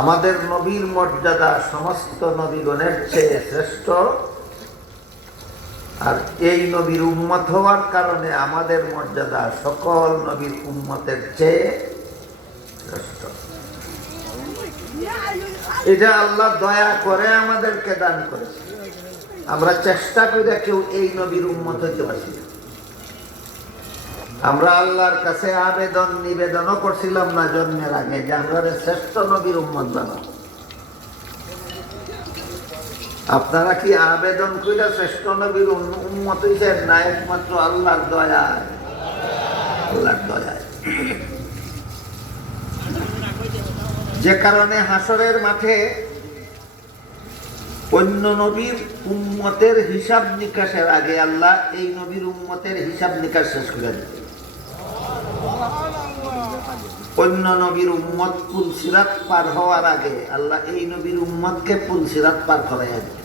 আমাদের নবীর মর্যাদা সমস্ত নবীগণের চেয়ে শ্রেষ্ঠ, আর এই নবীর উম্মত হওয়ার কারণে আমাদের মর্যাদা সকল নবীর উম্মতের চেয়ে শ্রেষ্ঠ। এটা আল্লাহ দয়া করে আমাদেরকে দান করেছে। আমরা চেষ্টা করে কেউ এই নবীর উম্মত হইতে পারছি না। আমরা আল্লাহর কাছে আবেদন নিবেদনও করছিলাম না জন্মের আগে যে আমরা শ্রেষ্ঠ নবীর উম্মত বানাবো। আপনারা কি আবেদন করে শ্রেষ্ঠ নবীর উম্মত হইছেন না একমাত্র আল্লাহর দয়ায়? আল্লাহর দয়ায়। যে কারণে হাসরের মাঠে অন্য নবীর উম্মতের হিসাব নিকাশের আগে আল্লাহ এই নবীর উম্মতের হিসাব নিকাশ শেষ করে দেবে। অন্য নবীর উম্মত পুলসিরাত পার হওয়ার আগে আল্লাহ এই নবীর উম্মতকে পুলসিরাত পার করাইয়া দেবে।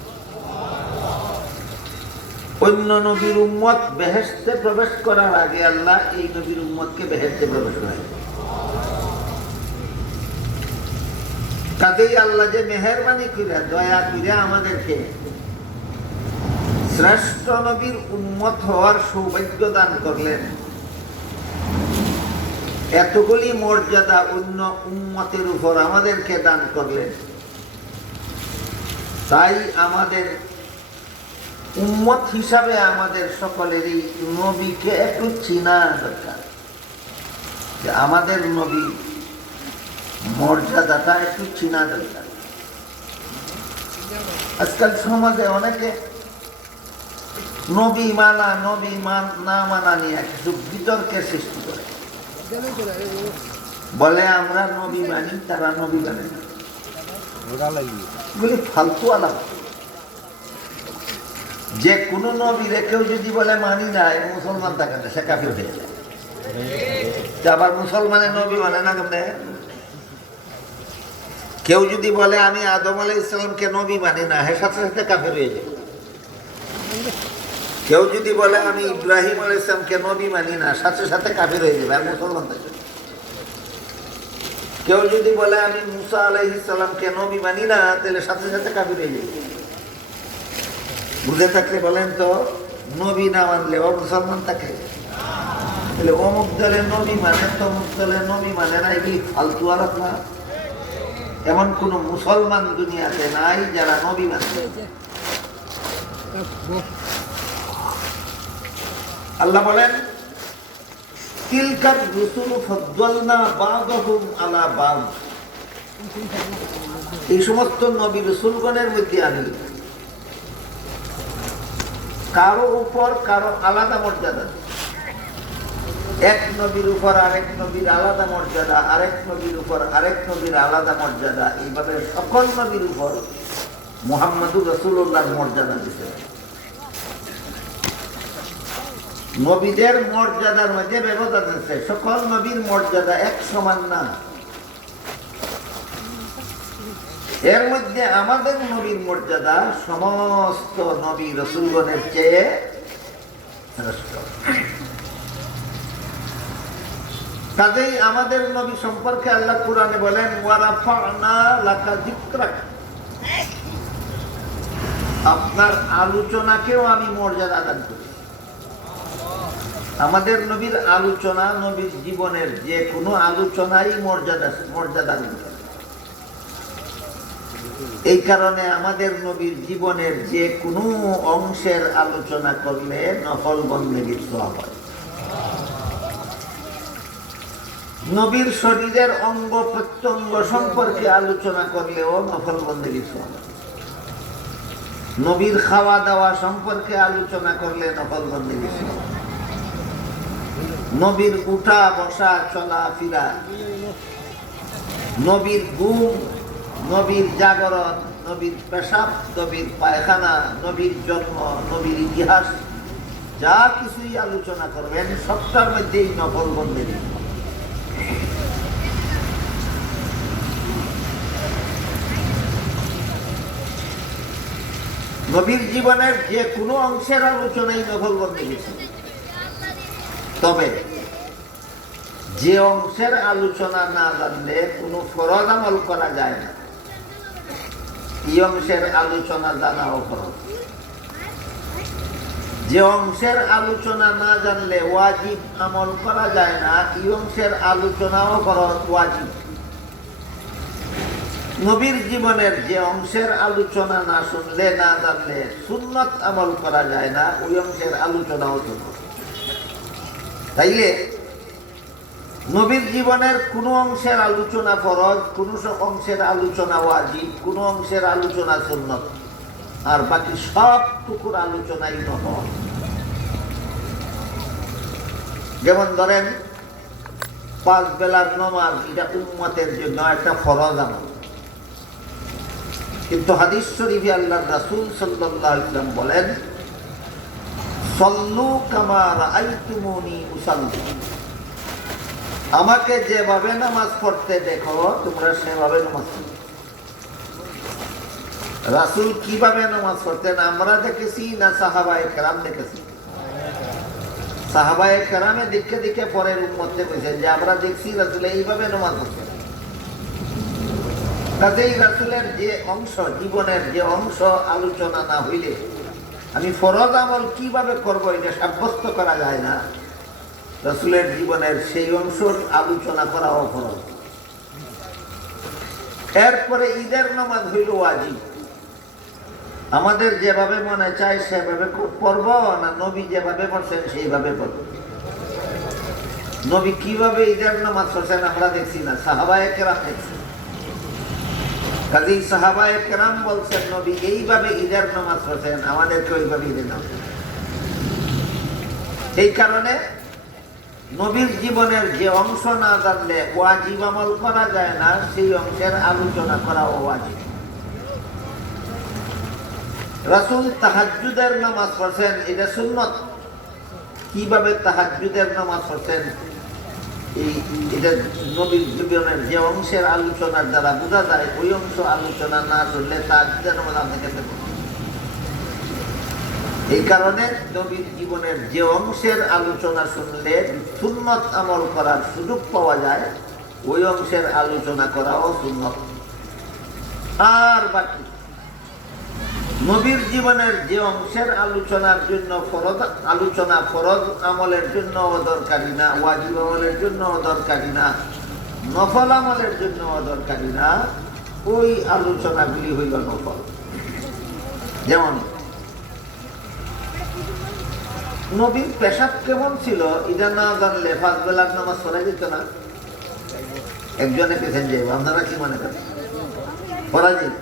অন্য নবীর উম্মত বেহেশতে প্রবেশ করার আগে আল্লাহ এই নবীর উম্মতকে বেহেশতে প্রবেশ করাইয়া দেবে। কাজেই আল্লাহ যে মেহেরবানি করে দয়া করে আমাদেরকে শ্রেষ্ঠ নবীর উম্মত হওয়ার সৌভাগ্য দান করলেন, এতগুলি মর্যাদা অন্য উম্মতের উপর আমাদেরকে দান করলেন, তাই আমাদের উম্মত হিসাবে আমাদের সকলেরই নবীকে একটু চিনা দরকার, যে আমাদের নবী মর্যাদাটা একটু চিনা দরকার। আজকাল সমাজে অনেকে নবী মানা নবী না মানা নিয়ে কিছু বিতর্কের সৃষ্টি করে, বলে আমরা নবী মানি, তারা নবী মানে না। এগুলি ফালতু আলাপ। যে কোনো নবীরে কেউ যদি বলে মানি না, মুসলমান থাকে না, সে কাফির হয়ে যায়। আবার মুসলমানের নবী মানে না কেমনে? কেউ যদি বলে আমি আদম আলাইহিস সালামকে নবী মানি না, এর সাথে সাথে কাফের হয়ে যায়। কেউ যদি বলে আমি ইব্রাহিম আলাইহিস সালামকে নবী মানি না, সাথে সাথে কাফের হয়ে যাবে, আর মুসলমান থাকে। কেউ যদি বলে আমি মুসা আলাইহিস সালামকে নবী মানি না, তাহলে সাথে সাথে কাফের হয়ে যাবে। বুঝে থাকলে বলেন তো, নবী না মানলে ও মুসলমান থাকে? তাহলে অমুক দলের নবী মানে, তমুক দলের নবী মানে না, এগুলি ফালতু আলাপ না। এমন কোন মুসলমান দুনিয়াতে নাই যারা নবী মানে। আল্লাহ বলেন তিলকার রুসুল ফাদ্দালনা বা'দাহুম আলা বা'দ। এই সমস্ত নবী রাসূলগণের মধ্যে আমি কারো উপর কারো আলাদা মর্যাদা, এক নবীর উপর আরেক নবীর আলাদা মর্যাদা, আরেক নবীর উপর আরেক নবীর আলাদা মর্যাদা, এইভাবে সকল নবীর উপর মুহাম্মদুর রাসূলুল্লাহর মর্যাদা দিয়েছেন। নবীদের মর্যাদার মধ্যে ব্যবধান আছে, সকল নবীর মর্যাদা এক সমান না। এর মধ্যে আমাদের নবীর মর্যাদা সমস্ত নবী রাসূলগণের চেয়ে শ্রেষ্ঠ। কাজেই আমাদের নবী সম্পর্কে আল্লাহ কুরআনে বলেন ওয়া রাফা'না লাকা যিকরাক, আপনার আলোচনাকেও আমি মর্যাদা দান করি। আমাদের নবীর আলোচনা, নবীর জীবনের যে কোনো আলোচনাই মর্যাদা দান করে। এই কারণে আমাদের নবীর জীবনের যে কোনো অংশের আলোচনা করলে নফল বন্দেগীর সওয়াব হয়। নবীর শরীরের অঙ্গ প্রত্যঙ্গ সম্পর্কে আলোচনা করলেও নফল বন্দেগীর সওয়াব হয়। নবীর খাওয়া দাওয়া সম্পর্কে আলোচনা করলে নফল বন্দেগীর সওয়াব হয়। নবীর উঠা বসা চলা ফিরা, নবীর ঘুম, নবীর জাগরণ, নবীর পেশাব, নবীর পায়খানা, নবীর জন্ম, নবীর ইতিহাস, যা কিছুই আলোচনা করবেন সবটার মধ্যেই নফল বন্দেগী। নবীর জীবনের যে কোনো অংশের আলোচনাই নফল বন্দেগী। তবে যে অংশের আলোচনা না জানলে কোনো ফরজ আমল করা যায় না, এই অংশের আলোচনা জানাও ফরজ। যে অংশের আলোচনা না জানলে ওয়াজিব আমল করা যায় না, এই অংশের আলোচনাও ফরজ ওয়াজিব। নবীর জীবনের যে অংশের আলোচনা না শুনলে না জানলে সুন্নত আমল করা যায় না, ওই অংশের আলোচনাও সুন্নত। তাইলে নবীর জীবনের কোনো অংশের আলোচনা ফরজ, কোনো অংশের আলোচনা ওয়াজিব, কোনো অংশের আলোচনা সুন্নত, আর বাকি সবটুকুর আলোচনাই নফল। যেমন ধরেন 5 বেলার নামাজ, এটা উম্মতের জন্য একটা ফরজ আমল, কিন্তু হাদিস শরীফে আল্লাহর রাসূল সাল্লাল্লাহু আলাইহি ওয়াসাল্লাম বলেন, সল্লু কামা রাআইতুমুনি উসাল্লি, আমাকে যেভাবে নামাজ পড়তে দেখো তোমরা সেভাবে নামাজ পড়ো। রাসূল কিভাবে নামাজ পড়তেন আমরা দেখেছি না সাহাবায়ে কেরাম দেখেছি? সাহাবায়ে কেরামে দেখে দেখে পরের উম্মতকে বলেছেন যে আমরা দেখছি রাসূল এইভাবে নামাজ পড়তেন। কাজেই রাসূলের যে অংশ, জীবনের যে অংশ আলোচনা না হইলে আমি ফরজ আমল কিভাবে করব এটা সাব্যস্ত করা যায় না। রাসূলের জীবনের সেই অংশ আলোচনা করাও ফরজ। এরপরে ঈদের নামাজ হইল ওয়াজিব। আমাদের যেভাবে মনে চায় সেভাবে পড়ব না নবী যেভাবে পড়ছেন সেইভাবে পড়ব? নবী কিভাবে ঈদের নামাজ পড়ছেন আমরা দেখছি না, সাহাবায়ে কেরাম দেখছেন। কাজেই সাহাবায়ে কেরাম বলছেন নবী এইভাবে ঈদের নামাজ পড়ছেন, আমাদেরকে ওইভাবে ঈদের নামাজ। এই কারণে নবীর জীবনের যে অংশ না জানলে ওয়াজিব আমল করা যায় না, সেই অংশের আলোচনা করা ওয়াজিব। রাসূল তাহাজ্জুদের নামাজ পড়ছেন, এটা সুন্নত। কিভাবে তাহাজ্জুদের নামাজ পড়ছেন এটা নবীর জীবনের যে অংশের আলোচনার দ্বারা বোঝা যায়, ওই অংশ আলোচনা না করলে তাহাজ্জুদের নামাজ আপনি কেন পড়বেন? এই কারণে নবীর জীবনের যে অংশের আলোচনা শুনলে সুন্নত আমল করার সুযোগ পাওয়া যায়, ওই অংশের আলোচনা করাও সুন্নত। আর বাকি নবীর জীবনের যে অংশের আলোচনার জন্য ফরজ আলোচনা, ফরজ আমলের জন্য দরকারি না, ওয়াজিব আমলের জন্য দরকারি না, নফল আমলের জন্য দরকারি না, ওই আলোচনাগুলি হইল নফল। যেমন নবীর পেশাব কেমন ছিল এটা না জানলে 5 বেলার নামাজ পড়া যেত না। একজনে পেছেন যে আপনারা কি মনে করেন পড়া যেত?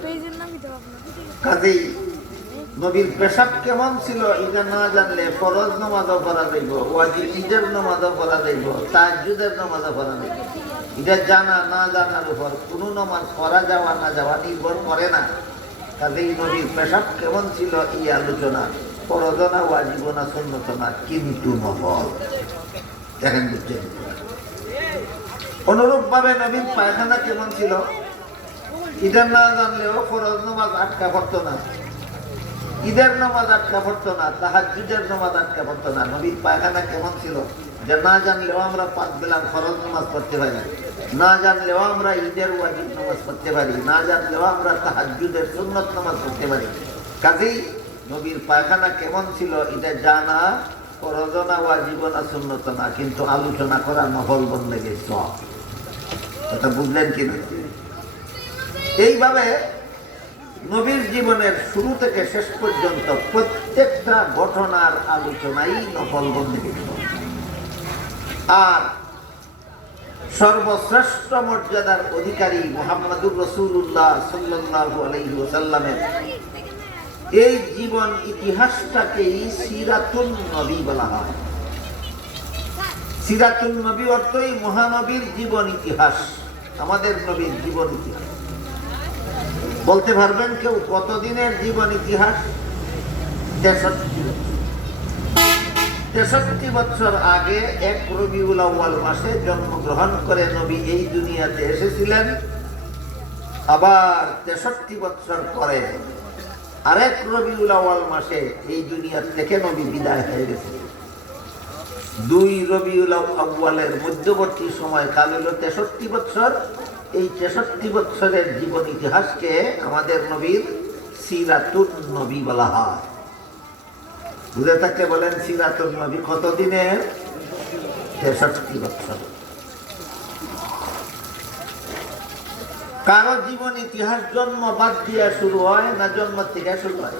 কাজেই নবীর পেশাব কেমন ছিল এটা না জানলে ফরজ নামাজও পড়া যাইব, ওয়াজিব ঈদের নামাজও পড়া যাইব, তাহাজ্জুদের নামাজও পড়া যাইব। এটা জানা না জানার উপর কোনো নামাজ পড়া যাওয়া না যাওয়া নির্ভর করে না। কাজেই নবীর পেশাব কেমন ছিল এই আলোচনা ফরজ না, ওয়াজিব না, সুন্নত না, কিন্তু নফল। দেখেন বুঝছেন? অনুরূপ ভাবে নবীর পায়খানা কেমন ছিল এটা না জানলেও ফরজ নামাজ আটকা পড়তো না, ঈদের নামাজ আটকা পড়তো না, তাহাজ্জুদের নামাজ আটকা পড়তো না। নবীর পায়খানা কেমন ছিল যে না জানলেও আমরা 5 বেলার ফরজ নামাজ পড়তে পারি, না জানলেও আমরা ঈদের ওয়াজিব নামাজ পড়তে পারি, না জানলেও আমরা তাহাজ্জুদের সুন্নত নামাজ পড়তে পারি। কাজেই নবীর পায়খানা কেমন ছিল এটা জানা ফরজ না, ওয়াজিব না, সুন্নত না, কিন্তু আলোচনা করা নফল বন্দেগী সওয়াব। কথা বুঝলেন কিনা? এইভাবে নবীর জীবনের শুরু থেকে শেষ পর্যন্ত প্রত্যেকটা ঘটনার আলোচনাই নফল বন্দেগী। আর সর্বশ্রেষ্ঠ মর্যাদার অধিকারী মুহাম্মদুর রাসূলুল্লাহ সাল্লাল্লাহু আলাইহি ওয়াসাল্লামের এই জীবন ইতিহাসটাকেই সিরাতুন নবী বলা হয়। সিরাতুন নবী অর্থই মহানবীর জীবন ইতিহাস, আমাদের নবীর জীবন ইতিহাস। বলতে পারবেন কেউ কতদিনের জীবন ইতিহাস? 63 বছর আগে 1 রবিউল আউয়াল মাসে জন্মগ্রহণ করে নবী এই দুনিয়াতে এসেছিলেন। আবার 63 বছর পরে আরেক রবিউল আউয়াল মাসে এই দুনিয়া থেকে নবী বিদায় হয়ে গেছিলেন। 2 রবিউল আউয়ালের মধ্যবর্তী সময় কাল হলো 63 বছর। এই 63 বছরের জীবন ইতিহাসকে আমাদের নবীর সিরাতুন নবী বলা হয়। বুঝে থাকলে বলেন সিরাতুন নবী কত দিনের? 63 বছর। কারো জীবন ইতিহাস জন্ম বাদ দিয়া শুরু হয় না জন্ম থেকে শুরু হয়?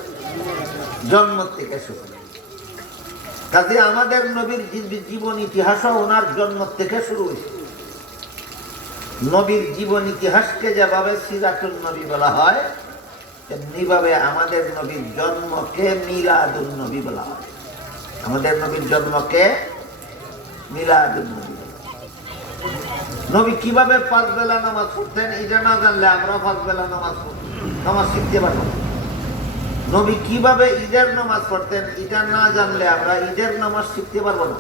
জন্ম থেকে শুরু হয়। কাজে আমাদের নবীর জীবন ইতিহাসও ওনার জন্ম থেকে শুরু হয়েছে। নবীর জীবন ইতিহাসকে যেভাবে সিরাতুন নবী বলা হয়, তেমনিভাবে আমাদের নবীর জন্মকে মিলাদুন নবী বলা হয়। আমাদের নবীর জন্মকে মিলাদুন নবী। নবী কিভাবে 5 বেলা নামাজ পড়তেন এটা না জানলে আমরা 5 বেলা নামাজ শিখতে পারবো না। নবী কিভাবে ঈদের নামাজ পড়তেন এটা না জানলে আমরা ঈদের নামাজ শিখতে পারবো না।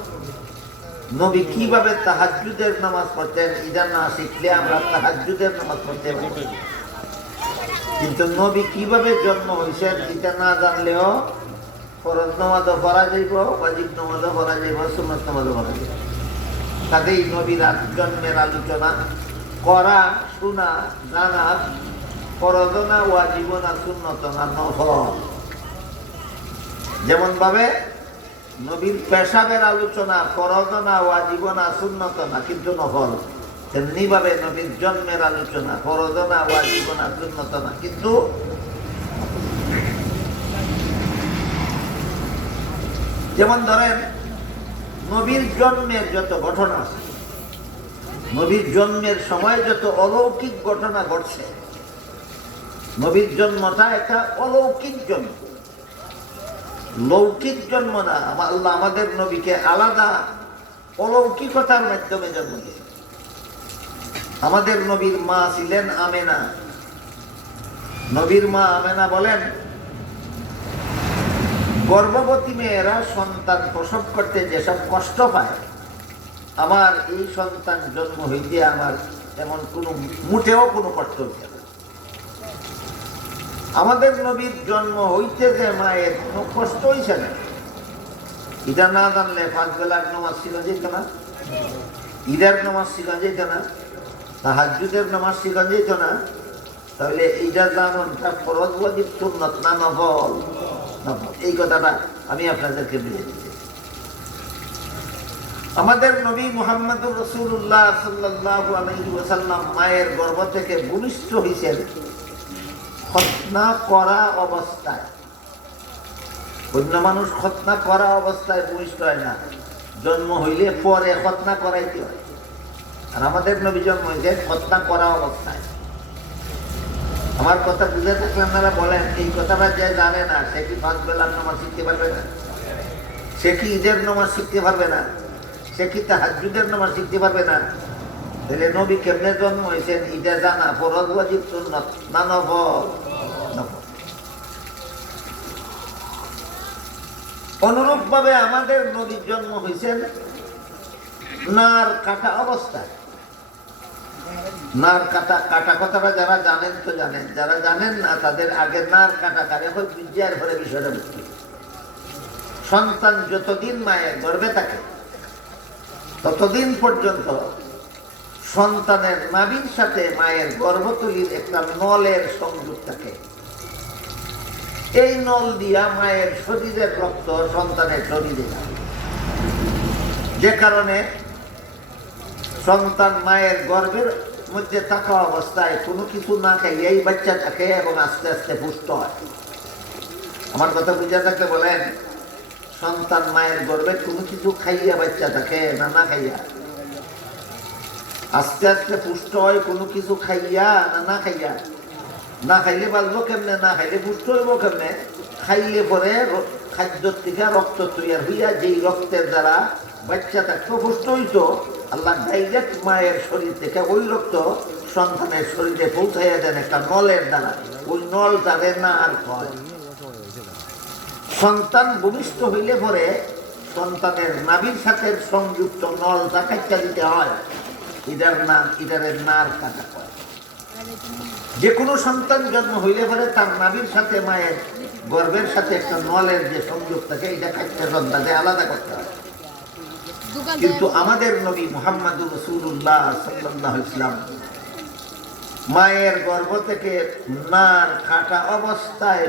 নবী কিভাবে তাহাজ্জুদের নামাজ পড়তেন এটা না শিখলে আমরা তাহাজ্জুদের নামাজ পড়তে পারবো না। কিন্তু নবী কিভাবে জন্ম হয়েছেন এটা না জানলেও ফরজ নামাজও পড়া যাইব, ওয়াজিব নামাজও পড়া যাইব, সুন্নাত নামাজও পড়া যাইব। কাজেই নবীর জন্মের আলোচনা করা, শোনা, জানা ফরজ না, ওয়াজিব না, সুন্নত না, নফল। যেমন ভাবে নবীর পেশাবের আলোচনা ফরজ না, ওয়াজিব না, সুন্নত না, কিন্তু নফল, তেমনি ভাবে নবীর জন্মের আলোচনা ফরজ না, ওয়াজিব না, সুন্নত না, কিন্তু যেমন ধরেন নবীর জন্মের যত ঘটনা আছে, নবীর জন্মের সময় যত অলৌকিক ঘটনা ঘটছে, নবীর জন্মটা একটা অলৌকিক জন্ম, লৌকিক জন্ম না। আল্লাহ আমাদের নবীকে আলাদা অলৌকিকতার মাধ্যমে জন্ম দিয়েছে। আমাদের নবীর মা ছিলেন আমেনা। নবীর মা আমেনা বলেন, গর্ভবতী মেয়েরা সন্তান প্রসব করতে যেসব কষ্ট পায়, আমার এই সন্তান জন্ম হইতে আমার এমন মোটেও কোনো কষ্ট হইতে না। আমাদের নবীর জন্ম হইতে যে মায়ের কোনো কষ্ট হইছে না, এটা না জানলে 5 বেলার নামাজ শিখা যেত না, ঈদের নামাজ শিখা যেত না, তাহাজ্জুদের নামাজ শিখা যেত না। তাহলে এইটা জানটা ফরজ, ওয়াজিব, সুন্নাত না নফল? এই কথাটা আমি আপনাদেরকে বুঝে দিচ্ছি। আমাদের নবী মুহাম্মদুর রাসূলুল্লাহ সাল্লাল্লাহু আলাইহি ওয়াসাল্লাম মায়ের গর্ভ থেকে ভূমিষ্ঠ হয়েছেন খতনা করা অবস্থায়। অন্য মানুষ খতনা করা অবস্থায় ভূমিষ্ঠ হয় না, জন্ম হইলে পরে খতনা করাইতে হয়। আর আমাদের নবী জন্ম হয়েছে খতনা করা অবস্থায়। আমার কথা বুঝে থাকলে আপনারা বলেন, এই কথাটা যে জানে না সে কি 5 বেলার নামাজ শিখতে পারবে না? সে কি ঈদের নামাজ শিখতে পারবে না? সে কি তাহাজ্জুদের নামাজ শিখতে পারবে না? তাহলে নবী কেমনে জন্ম হয়েছেন এটা জানা ফরজ, ওয়াজিব, সুন্নাত না নফল? অনুরূপ ভাবে আমাদের নবীর জন্ম হয়েছেন নার কাটা অবস্থায়। নার কাটা, কাটা কথাটা যারা জানেন তো জানেন, যারা জানেন না তাদের আগে নার কাটা কারে হয় বিদ্যার ঘরে বিষয়টা বুঝতে। সন্তান যতদিন মায়ের গর্ভে থাকে ততদিন পর্যন্ত সন্তানের নাভির সাথে মায়ের গর্ভতলীর একটা নলের সংযোগ থাকে। এই নল দিয়া মায়ের শরীরের রক্ত সন্তানের শরীরে যায়, যে কারণে সন্তান মায়ের গর্ভের মধ্যে থাকা অবস্থায় কোনো কিছু না খাইয়াই বাচ্চা থাকে এবং আস্তে আস্তে পুষ্ট হয়। আমার কথা বুঝে থাকলে বলেন, সন্তান মায়ের গর্ভে কোনো কিছু খাইয়া বাচ্চা থাকে না, না খাইয়া আস্তে আস্তে পুষ্ট হয়। কোনো কিছু খাইয়া না, না খাইয়া? না খাইলে বাঁচবো কেমনে? না খাইলে পুষ্ট হইব কেমনে? খাইলে পরে খাদ্যর থেকে রক্ত তৈরি হইয়া যেই রক্তের দ্বারা বাচ্চা থাকতো পুষ্ট হইতো, আল্লাহ ডাইরেক্ট মায়ের শরীর থেকে ওই রক্ত সন্তানের শরীরে পৌঁছাইয়া দেন একটা নলের দ্বারা। ওই নল তাদের না আর হয়। সন্তান ভূমিষ্ঠ হইলে পরে সন্তানের নাভির সাথে সংযুক্ত নলটা কাটতে দিতে হয়। ইদারের নার কাটা হয়। যে কোনো সন্তান জন্ম হইলে পরে তার নাভির সাথে মায়ের গর্ভের সাথে একটা নলের যে সংযোগ থাকে, এটা কাটতে সন্তানকে আলাদা করতে হয়। কিন্তু আমাদের নবী মুহাম্মদুর রাসূলুল্লাহ সাল্লাল্লাহু আলাইহি ওয়াসাল্লাম মায়ের গর্ভ থেকে নার কাটা অবস্থায়